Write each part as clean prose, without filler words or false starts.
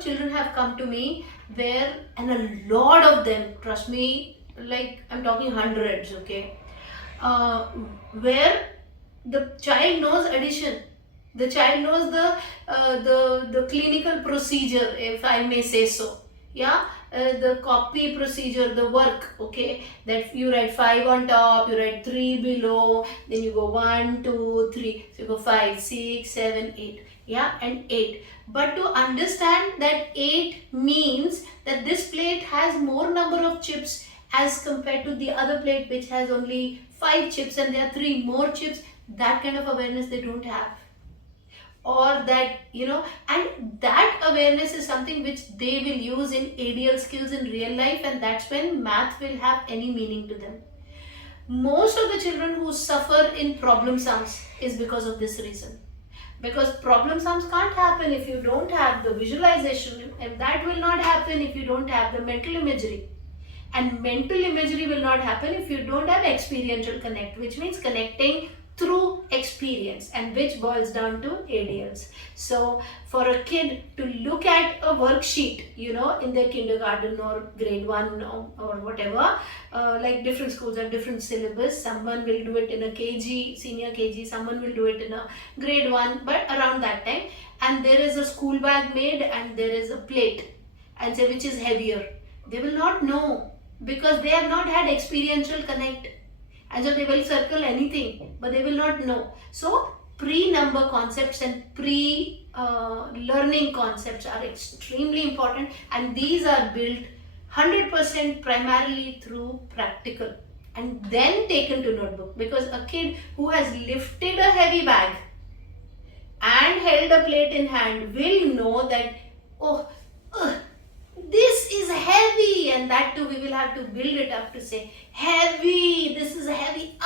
children have come to me where, and a lot of them, trust me, like I'm talking hundreds, okay, uh, where the child knows addition, the child knows the clinical procedure, if I may say so. Yeah, the copy procedure, the work, okay, that you write 5 on top, you write 3 below, then you go 1 2 3, so you go 5 6 7 8, yeah, and 8. But to understand that 8 means that this plate has more number of chips as compared to the other plate which has only 5 chips and there are 3 more chips, that kind of awareness they don't have. Or that, and that awareness is something which they will use in ADL skills in real life, and that's when math will have any meaning to them. Most of the children who suffer in problem sums is because of this reason. Because problem sums can't happen if you don't have the visualization, and that will not happen if you don't have the mental imagery. And mental imagery will not happen if you don't have experiential connect, which means connecting through experience, and which boils down to ADLs. So for a kid to look at a worksheet, in their kindergarten or grade 1 or whatever, like different schools have different syllabus. Someone will do it in a KG, senior KG, someone will do it in a grade 1, but around that time, and there is a school bag made and there is a plate, and say which is heavier. They will not know because they have not had experiential connect. And so they will circle anything, but they will not know. So pre-number concepts and pre-learning concepts are extremely important, and these are built 100% primarily through practical and then taken to notebook. Because a kid who has lifted a heavy bag and held a plate in hand will know that, oh, this is heavy, and that too we will have to build it up to say heavy, this is heavy,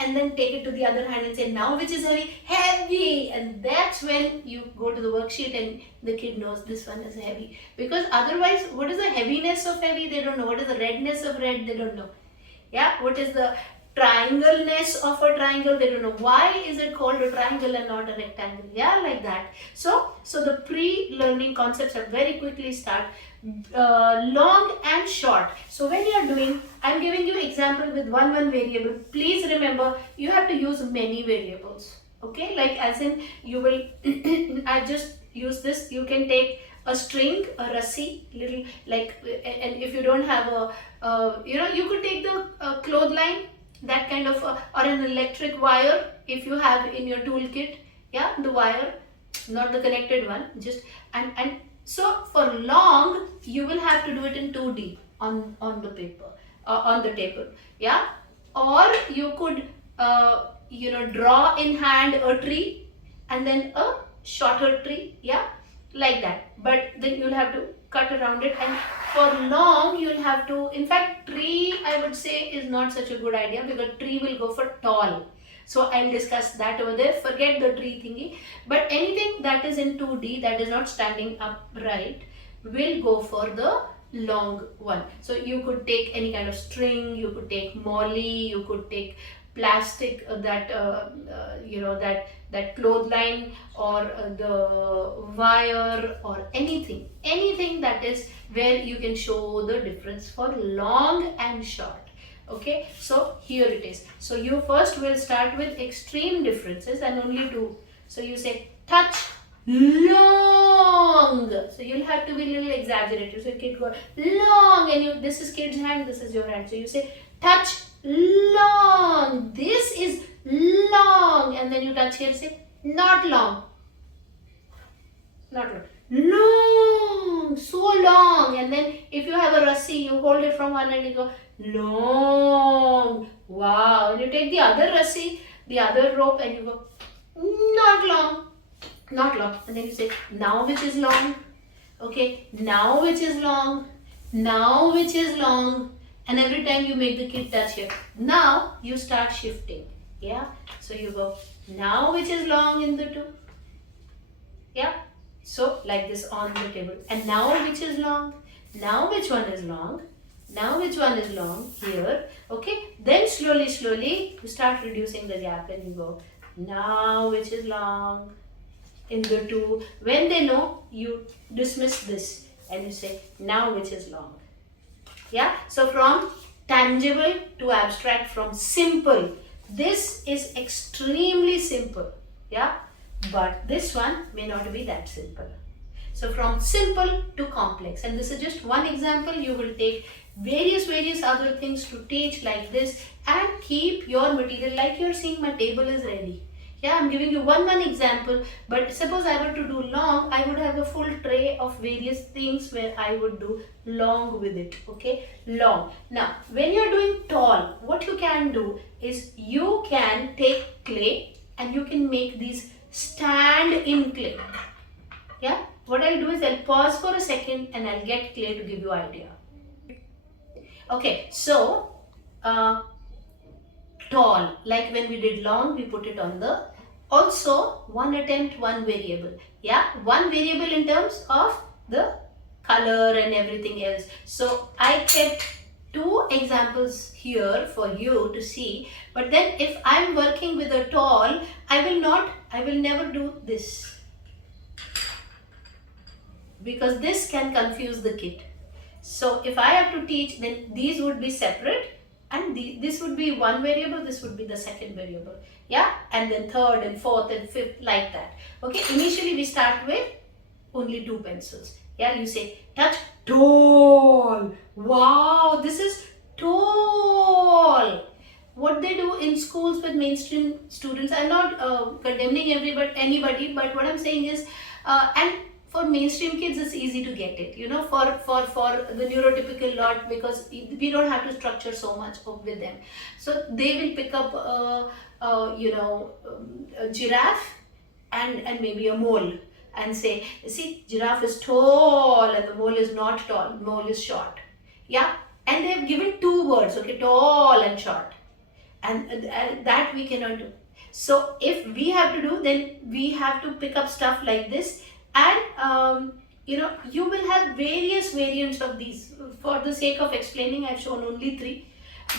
and then take it to the other hand and say now which is heavy, and that's when you go to the worksheet and the kid knows this one is heavy. Because otherwise, what is the heaviness of heavy? They don't know. What is the redness of red? They don't know. Yeah, what is the triangle-ness of a triangle? They don't know. Why is it called a triangle and not a rectangle? Yeah, like that. So the pre-learning concepts are very quickly start. Long and short. So when you are doing, I'm giving you example with one variable. Please remember, you have to use many variables. Okay, like as in you will, I just use this. You can take a string, a rassi, little like, and if you don't have you could take the clothesline, that kind of, or an electric wire if you have in your toolkit. Yeah, the wire, not the connected one. Just and so for long, you will have to do it in 2D on the paper, on the table. Yeah, or you could draw in hand a tree and then a shorter tree. Yeah, like that. But then you'll have to cut around it, and for long you'll have to, in fact, tree I would say is not such a good idea because tree will go for tall. So I'll discuss that over there. Forget the tree thingy. But anything that is in 2D, that is not standing upright, will go for the long one. So you could take any kind of string, you could take molly, you could take plastic, that clothesline, or the wire, or anything that is where you can show the difference for long and short. Okay, so here it is. So you first will start with extreme differences, and only 2. So you say touch long. So you'll have to be a little exaggerated. So kid go long, and this is kid's hand, this is your hand. So you say touch long. This is long, and then you touch here. Say not long. Not long. Long, so long. And then if you have a rassi, you hold it from one end and you go long. Wow. And you take the other rassi, the other rope, and you go not long. Not long. And then you say now which is long. Okay, now which is long. Now which is long. And every time you make the kid touch here. Now you start shifting. Yeah. So you go now which is long in the 2. Yeah. So like this on the table. And now which is long? Now which one is long? Now which one is long? Here. Okay. Then slowly you start reducing the gap, and you go now which is long? in the two. When they know, you dismiss this and you say, now which is long? Yeah, so from tangible to abstract, from simple. This is extremely simple. Yeah, but this one may not be that simple. So from simple to complex, and this is just one example. You will take various other things to teach like this, and keep your material like you're seeing my table is ready. Yeah, I'm giving you one example, but suppose I were to do long, I would have a full tray of various things where I would do long with it. Okay, long. Now, when you're doing tall, what you can do is you can take clay and you can make these stand in clay. Yeah, what I'll do is I'll pause for a second and I'll get clay to give you idea. Okay, so tall, like when we did long, we put it on the, also one attempt, one variable. Yeah, one variable in terms of the color and everything else. So I kept two examples here for you to see, but then if I'm working with a tall, I will never do this, because this can confuse the kid. So if I have to teach, then these would be separate, and this would be one variable, this would be the second variable. Yeah, and then third and fourth and fifth, like that. Okay, initially we start with only two pencils. Yeah, you say touch, tall. Wow, this is tall. What they do in schools with mainstream students, I'm not condemning anybody, but what I'm saying is, and for mainstream kids it's easy to get it, you know, for the neurotypical lot, because we don't have to structure so much with them. So they will pick up a giraffe and maybe a mole, and say, see, giraffe is tall and the mole is not tall, mole is short. Yeah, and they have given two words, okay, tall and short, and that we cannot do. So if we have to do, then we have to pick up stuff like this, and you will have various variants of these. For the sake of explaining, I've shown only 3,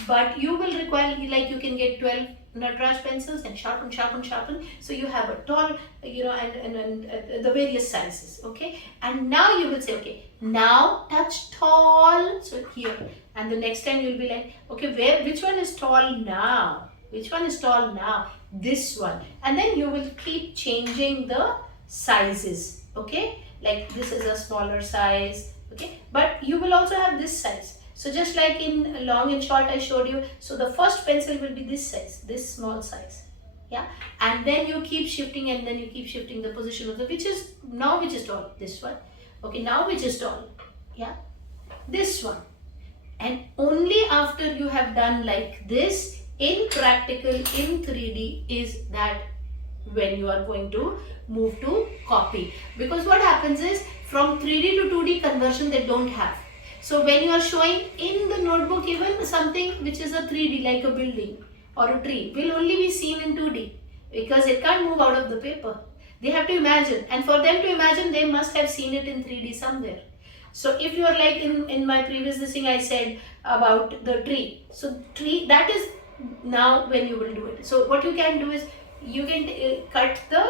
but you will require, like, you can get 12 Nataraj pencils and sharpen. So you have a tall, and the various sizes. Okay, and now you will say, okay, now touch tall. So here, and the next time you'll be like, okay, which one is tall now? Which one is tall now? This one. And then you will keep changing the sizes. Okay, like this is a smaller size. Okay, but you will also have this size. So just like in long and short I showed you, so the first pencil will be this size, this small size. Yeah, and then you keep shifting, and then you keep shifting the position of the, which is tall, this one. Okay, now which is tall? Yeah, this one. And only after you have done like this in practical, in 3D, is that when you are going to move to copy. Because what happens is, from 3D to 2D conversion they don't have. So when you are showing in the notebook, even something which is a 3D, like a building or a tree, will only be seen in 2D, because it can't move out of the paper. They have to imagine, and for them to imagine, they must have seen it in 3D somewhere. So if you are like in my previous thing I said about the tree. So tree, that is now when you will do it. So what you can do is, you can cut the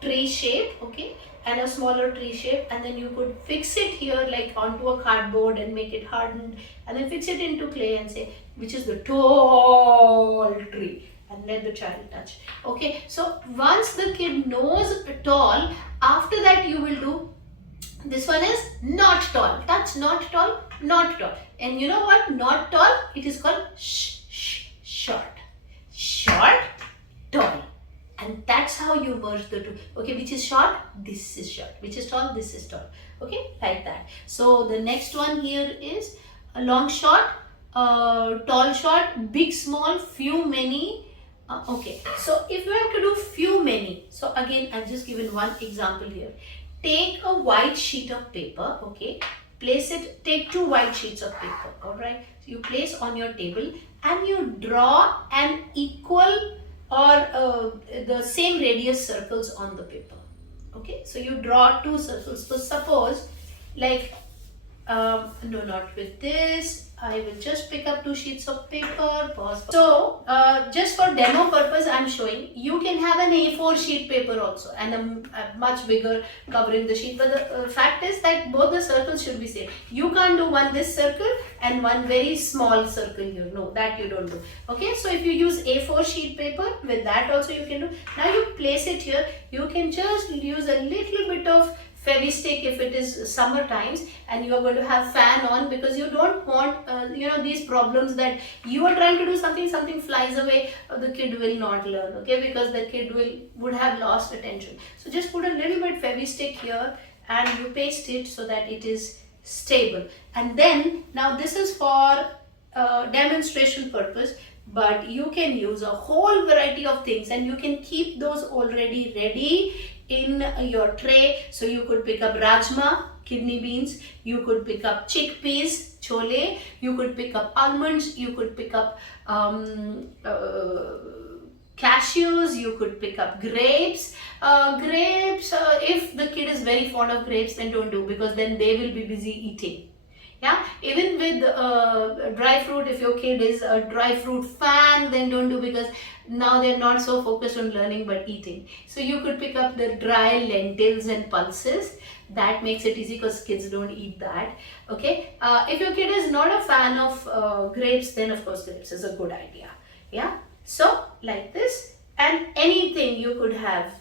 tree shape, okay, and a smaller tree shape, and then you could fix it here like onto a cardboard and make it hardened, and then fix it into clay and say, which is the tall tree, and let the child touch. Okay, so once the kid knows tall, after that you will do, this one is not tall, touch, not tall, not tall. And you know what, not tall, it is called short, tall. And that's how you merge the two. Okay, which is short, this is short. Which is tall, this is tall. Okay, like that. So the next one here is a long short, tall short, big small, few many. Okay, so if you have to do few many, so again I've just given one example here. Take a white sheet of paper, okay, place it, take 2 white sheets of paper, alright. So you place on your table and you draw an equal or the same radius circles on the paper. Okay, so you draw 2 circles. So suppose, like, no, not with this, I will just pick up 2 sheets of paper, pause. So, just for demo purpose, I'm showing you can have an A4 sheet paper also and a much bigger covering the sheet. But the fact is that both the circles should be same. You can't do one this circle and one very small circle here. No, that you don't do. Okay, so if you use A4 sheet paper, with that also you can do. Now you place it here. You can just use a little bit of Fevistick if it is summer times and you are going to have fan on, because you don't want these problems that you are trying to do something flies away, the kid will not learn, okay, because the kid would have lost attention. So just put a little bit Fevistick here and you paste it so that it is stable. And then now this is for demonstration purpose, but you can use a whole variety of things and you can keep those already ready in your tray. So you could pick up rajma, kidney beans, you could pick up chickpeas, chole, you could pick up almonds, you could pick up cashews, you could pick up grapes. If the kid is very fond of grapes, then don't do, because then they will be busy eating. Yeah, even with dry fruit, if your kid is a dry fruit fan, then don't do, because now they're not so focused on learning but eating. So you could pick up the dry lentils and pulses. That makes it easy because kids don't eat that. Okay, if your kid is not a fan of grapes, then of course grapes is a good idea. Yeah, so like this, and anything you could have,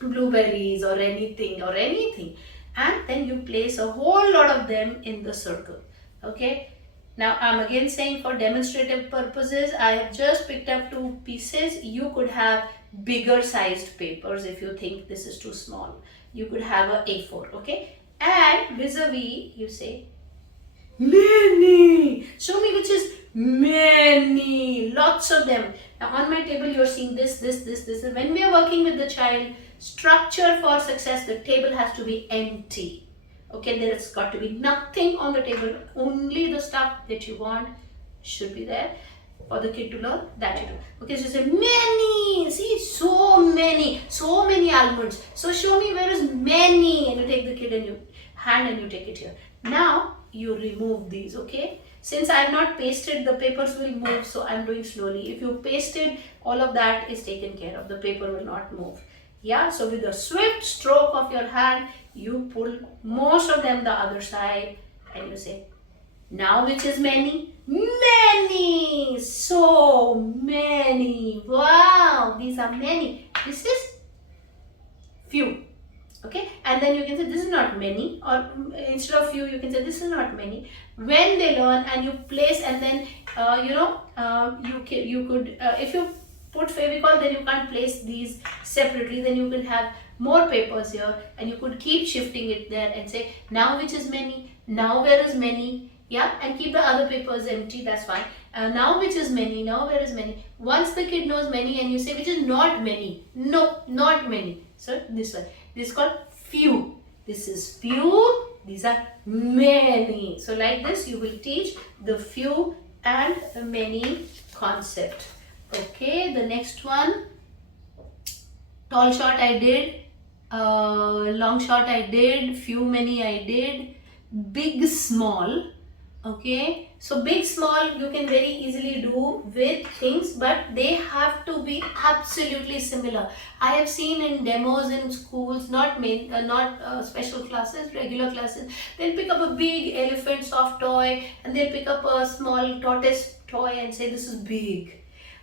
blueberries or anything, and then you place a whole lot of them in the circle. Okay, now I'm again saying for demonstrative purposes, I have just picked up 2 pieces. You could have bigger sized papers if you think this is too small. You could have a A4, okay, and vis-a-vis you say many. Show me which is many, lots of them. Now on my table you're seeing this. And when we are working with the child, structure for success, the table has to be empty. Okay, there's got to be nothing on the table. Only the stuff that you want should be there for the kid to learn, that you do. Okay, so you say many. See, so many almonds. So show me where is many, and you take the kid and you hand and you take it here. Now you remove these. Okay, since I have not pasted, the papers will move, so I'm doing slowly. If you pasted, all of that is taken care of. The paper will not move. Yeah, so with a swift stroke of your hand, you pull most of them the other side and you say, now which is many? Many! So many! Wow! These are many. This is few. Okay, and then you can say this is not many, or instead of few you can say this is not many. When they learn and you place, and then you could if you put Fevicol, then you can't place these separately, then you can have more papers here and you could keep shifting it there and say now which is many, now where is many, yeah, and keep the other papers empty, that's fine. Now which is many, now where is many. Once the kid knows many and you say which is not many, no, not many, so this one, this is called few, this is few, these are many. So like this you will teach the few and the many concept. Okay, the next one, tall short I did, long short I did, few many I did, big small. Okay, so big small you can very easily do with things, but they have to be absolutely similar. I have seen in demos in schools, not special classes, regular classes, they'll pick up a big elephant soft toy and they'll pick up a small tortoise toy and say this is big.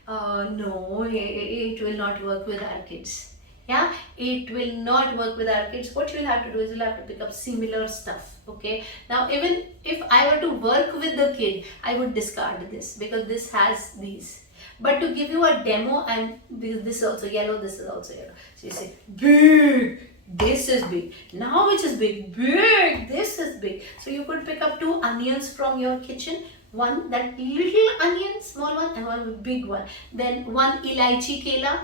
No, it will not work with our kids. Yeah, it will not work with our kids. What you'll have to do is you'll have to pick up similar stuff. Okay, now even if I were to work with the kid, I would discard this because this has these. But to give you a demo, and because this is also yellow, this is also yellow. So you say big, this is big. Now which is big? Big, this is big. So you could pick up 2 onions from your kitchen. One, that little onion, small one, and one big one. Then one elaichi kela,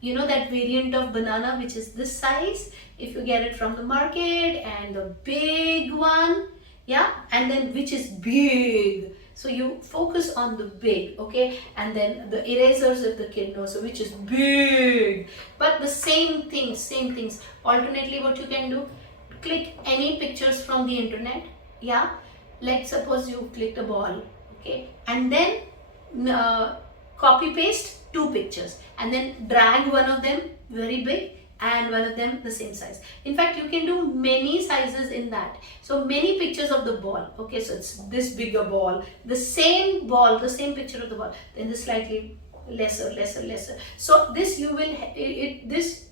you know, that variant of banana which is this size, if you get it from the market, and the big one, yeah, and then which is big. So you focus on the big, okay, and then the erasers if the kid knows, so which is big. But the same things. Alternately, what you can do, click any pictures from the internet, yeah, let's suppose you clicked a ball, okay, and then copy paste two pictures and then drag one of them very big and one of them the same size. In fact, you can do many sizes in that. So many pictures of the ball. Okay, so it's this bigger ball, the same ball, the same picture of the ball, then the slightly lesser. So this you will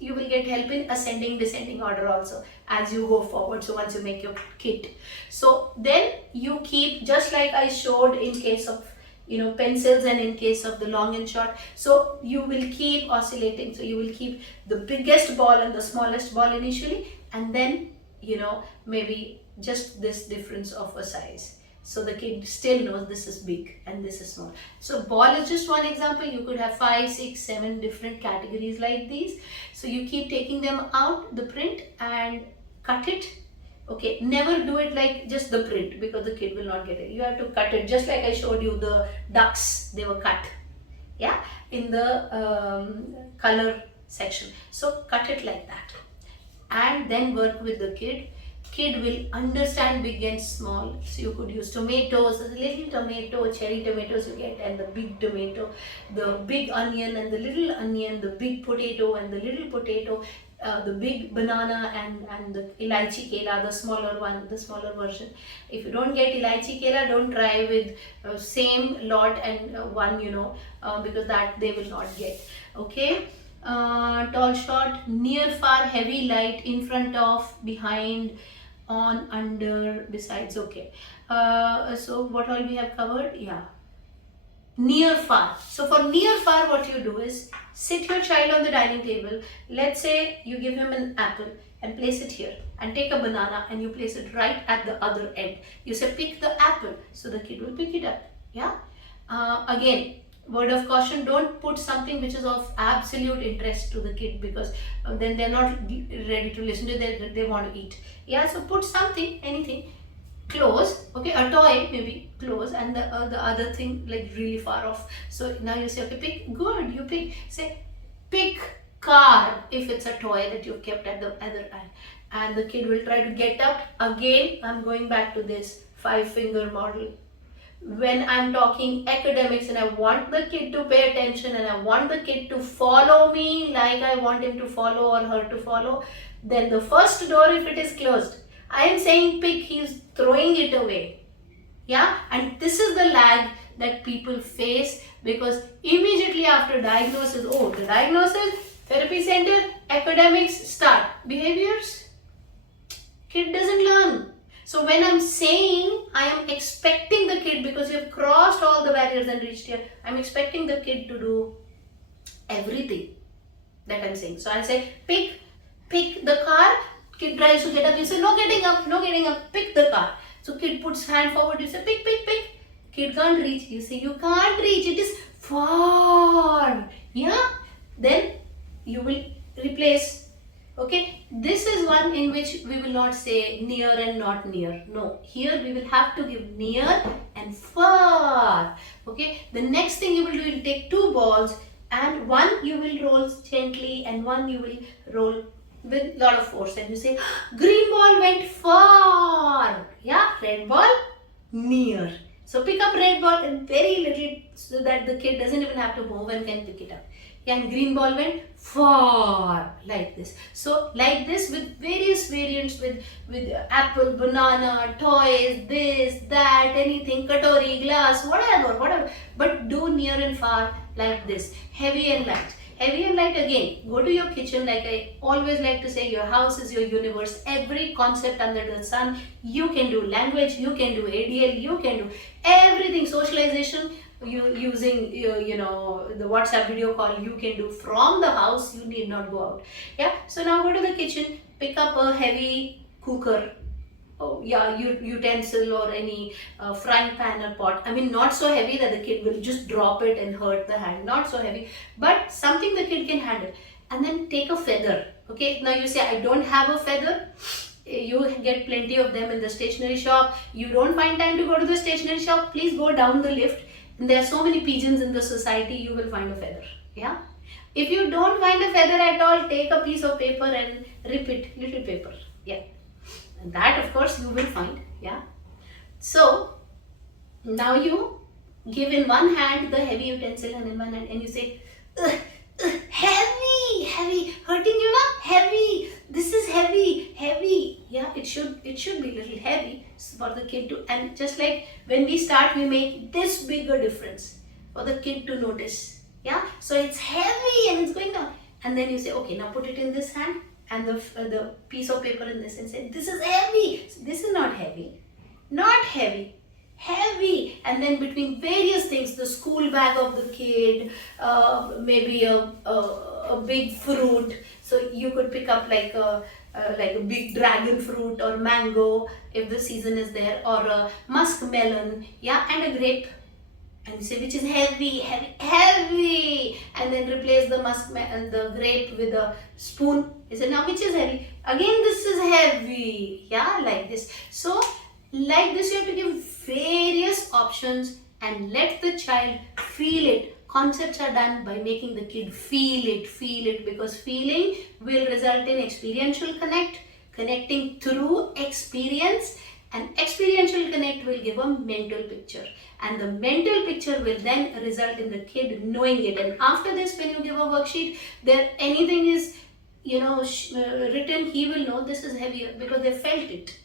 you will get help in ascending descending order also as you go forward. So once you make your kit, so then you keep just like I showed in case of pencils and in case of the long and short. So you will keep oscillating. So you will keep the biggest ball and the smallest ball initially, and then maybe just this difference of a size. So the kid still knows this is big and this is small. So ball is just one example. You could have 5, 6, 7 different categories like these. So you keep taking them out, the print, and cut it. Okay, never do it like just the print because the kid will not get it. You have to cut it just like I showed you the ducks, they were cut, yeah, in the color section. So cut it like that and then work with the kid. Kid will understand big and small. So you could use tomatoes, a little tomato, cherry tomatoes you get, and the big tomato, the big onion and the little onion, the big potato and the little potato, the big banana and the elaichi kela, the smaller one, the smaller version. If you don't get elaichi kela, don't try with same lot and one, because that they will not get. Okay. Tall, short, near, far, heavy, light, in front of, behind, on, under, besides. Okay. So what all we have covered? Yeah. Near, far. So for near, far, what you do is sit your child on the dining table. Let's say you give him an apple and place it here, and take a banana and you place it right at the other end. You say pick the apple, so the kid will pick it up. Yeah. Again, word of caution, don't put something which is of absolute interest to the kid, because then they're not ready to listen to it, they want to eat. Yeah, so put something, anything close, okay, a toy maybe close, and the other thing like really far off. So now you say, okay, pick, good, you pick, say pick car if it's a toy that you've kept at the other end, and the kid will try to get up. Again, I'm going back to this 5-finger model. When I'm talking academics and I want the kid to pay attention and I want the kid to follow me like I want him to follow or her to follow, then the first door, if it is closed, I am saying pick, he is throwing it away. Yeah, and this is the lag that people face, because immediately after diagnosis, oh, the diagnosis, therapy center, academics start. Behaviors, kid doesn't learn. So when I'm saying I am expecting the kid, because you have crossed all the barriers and reached here, I'm expecting the kid to do everything that I'm saying. So I'll say pick the car, kid tries to get up, you say no getting up, pick the car. So kid puts hand forward, you say pick, kid can't reach, you say you can't reach, it is far. Yeah, then you will replace. Okay, this is one in which we will not say near and not near. No, here we will have to give near and far. Okay, the next thing you will do, you will take 2 balls, and one you will roll gently and one you will roll with lot of force, and you say green ball went far. Yeah, red ball near. So pick up red ball and very little, so that the kid doesn't even have to move and can pick it up. And green ball went far, like this. So like this with various variants, with apple, banana, toys, this, that, anything, katori, glass, whatever. But do near and far like this. Heavy and light. Heavy and light, again, go to your kitchen. Like I always like to say, your house is your universe. Every concept under the sun, you can do language, you can do ADL, you can do everything, socialization. You using the WhatsApp video call, you can do from the house, you need not go out. Yeah, so now go to the kitchen, pick up a heavy cooker, utensil, or any frying pan or pot. I mean, not so heavy that the kid will just drop it and hurt the hand, not so heavy, but something the kid can handle. And then take a feather. Okay, now you say I don't have a feather. You get plenty of them in the stationery shop. You don't find time to go to the stationery shop, please go down the lift. There are so many pigeons in the society, you will find a feather. Yeah. If you don't find a feather at all, take a piece of paper and rip it, little paper. Yeah. And that of course you will find. Yeah. So now you give in one hand the heavy utensil and in one hand, and you say, "Ugh, heavy, heavy, hurting you now? Heavy. This is heavy, heavy." Yeah, it should be a little heavy for the kid to, and just like when we start, we make this bigger difference for the kid to notice. Yeah, so it's heavy and it's going down, and then you say, okay, now put it in this hand and the piece of paper in this, and say, this is heavy. So this is not heavy, not heavy, heavy. And then between various things, the school bag of the kid, maybe a big fruit, so you could pick up like a big dragon fruit or mango if the season is there, or a musk melon, yeah, and a grape, and say which is heavy, heavy, heavy, and then replace the grape with a spoon. You say, now which is heavy? Again, this is heavy. Yeah, like this. So like this, you have to give various options and let the child feel it. Concepts are done by making the kid feel it, because feeling will result in experiential connecting through experience, and experiential connect will give a mental picture, and the mental picture will then result in the kid knowing it. And after this, when you give a worksheet, there anything is written, he will know this is heavier because they felt it,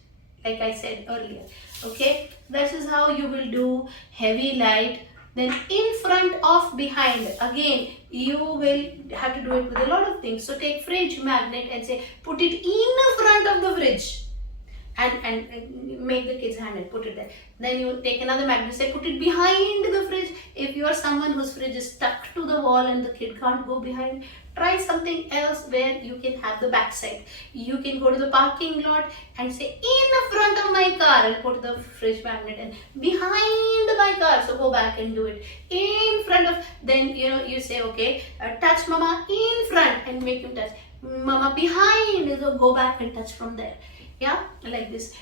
like I said earlier. Okay, this is how you will do heavy, light. Then in front of, behind, again you will have to do it with a lot of things. So take fridge magnet and say, put it in front of the fridge, and make the kid's hand and put it there. Then you take another magnet, say put it behind the fridge. If you are someone whose fridge is stuck to the wall and the kid can't go behind, try something else where you can have the back side. You can go to the parking lot and say, in front of my car, and put the fridge magnet, and behind my car, so go back and do it in front of. Then you say, okay, touch mama in front, and make him touch mama behind, so go back and touch from there. Yeah, like this.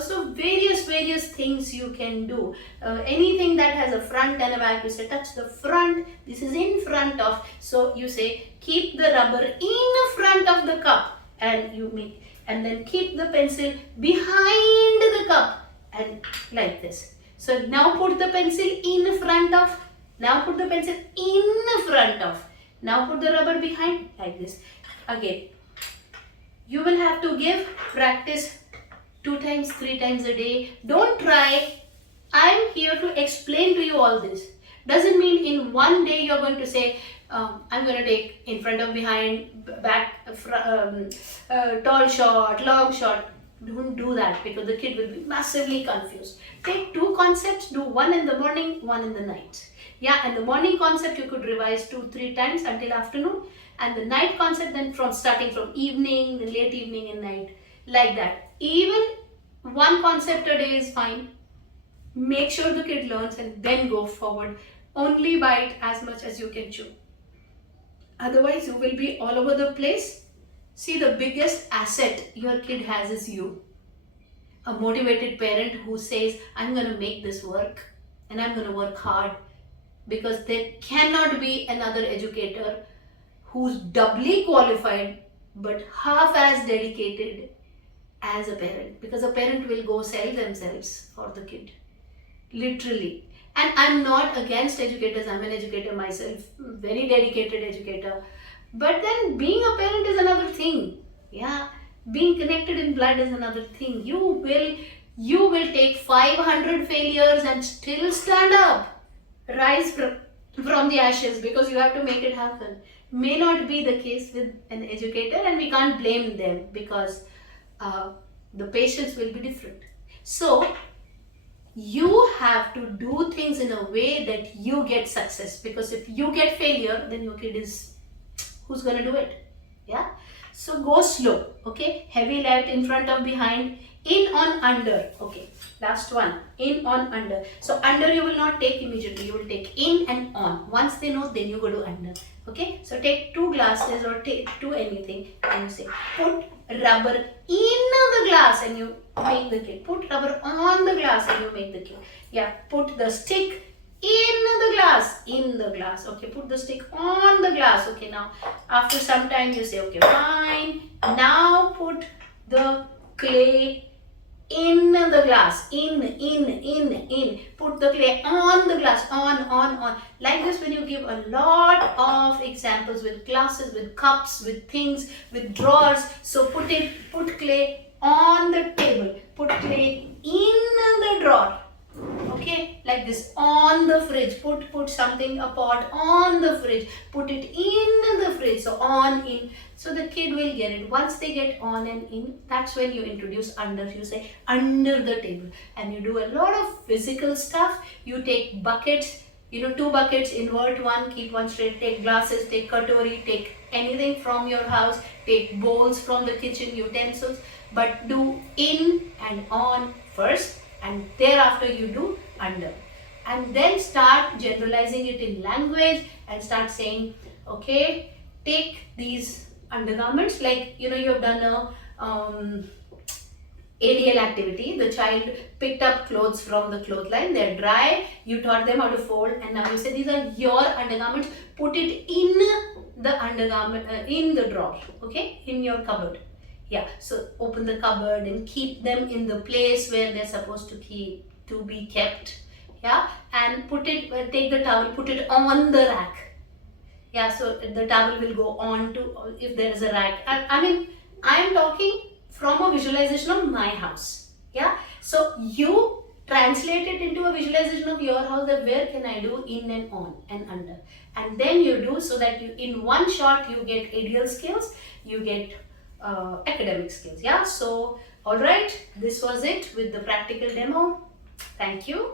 So various things you can do. Anything that has a front and a back, you say touch the front. This is in front of. So you say keep the rubber in front of the cup, and you make, and then keep the pencil behind the cup, and like this. So now put the pencil in front of. Now put the pencil in front of. Now put the rubber behind, like this. Again, you will have to give practice 2 times, 3 times a day. Don't try. I'm here to explain to you all this. Doesn't mean in one day you're going to say, I'm going to take in front of, behind, back, tall shot, long shot. Don't do that, because the kid will be massively confused. Take 2 concepts, do one in the morning, one in the night. Yeah, and the morning concept you could revise 2-3 times until afternoon, and the night concept then starting from evening, the late evening and night, like that. Even 1 concept a day is fine. Make sure the kid learns and then go forward. Only bite as much as you can chew. Otherwise, you will be all over the place. See, the biggest asset your kid has is you. A motivated parent who says, I'm going to make this work and I'm going to work hard, because there cannot be another educator who's doubly qualified but half as dedicated as a parent, because a parent will go sell themselves for the kid, literally. And I'm not against educators. I'm an educator myself, very dedicated educator. But then being a parent is another thing. Yeah, being connected in blood is another thing. You will take 500 failures and still stand up, rise from the ashes, because you have to make it happen. May not be the case with an educator, and we can't blame them, because the patients will be different. So you have to do things in a way that you get success, because if you get failure, then your kid is, who's going to do it? Yeah. So go slow. Okay. Heavy, light, in front of, behind, in, on, under. Okay. Last one. In, on, under. So under you will not take immediately. You will take in and on. Once they know, then you go to under. Okay. So take 2 glasses or take 2 anything, and you say put rubber in the glass, and you make the kid. Put rubber on the glass, and you make the kid. Yeah. Put the stick in the glass. Okay. Put the stick on the glass. Okay. Now after some time you say, okay, fine. Now put the clay in the glass, in. Put the clay on the glass, on. Like this, when you give a lot of examples with glasses, with cups, with things, with drawers. So put clay on the table, put clay in the drawer. Okay, like this, on the fridge, put something, a pot on the fridge, put it in the fridge. So on, in, so the kid will get it. Once they get on and in, that's when you introduce under. You say under the table, and you do a lot of physical stuff. You take buckets, 2 buckets, invert one, keep one straight, take glasses, take katori, take anything from your house, take bowls from the kitchen, utensils, but do in and on first, and thereafter you do under. And then start generalizing it in language and start saying, okay, take these undergarments, like you have done a ADL activity. The child picked up clothes from the clothesline, they're dry, you taught them how to fold, and now you say these are your undergarments, put it in the undergarment, in the drawer, okay, in your cupboard. Yeah, so open the cupboard and keep them in the place where they're supposed to be kept. Yeah, and take the towel, put it on the rack. Yeah, so the towel will go on to, if there is a rack. I mean, I am talking from a visualization of my house. Yeah, so you translate it into a visualization of your house, that where can I do in and on and under, and then you do, so that you, in one shot, you get ADL skills, you get academic skills. Yeah, so all right, this was it with the practical demo. Thank you.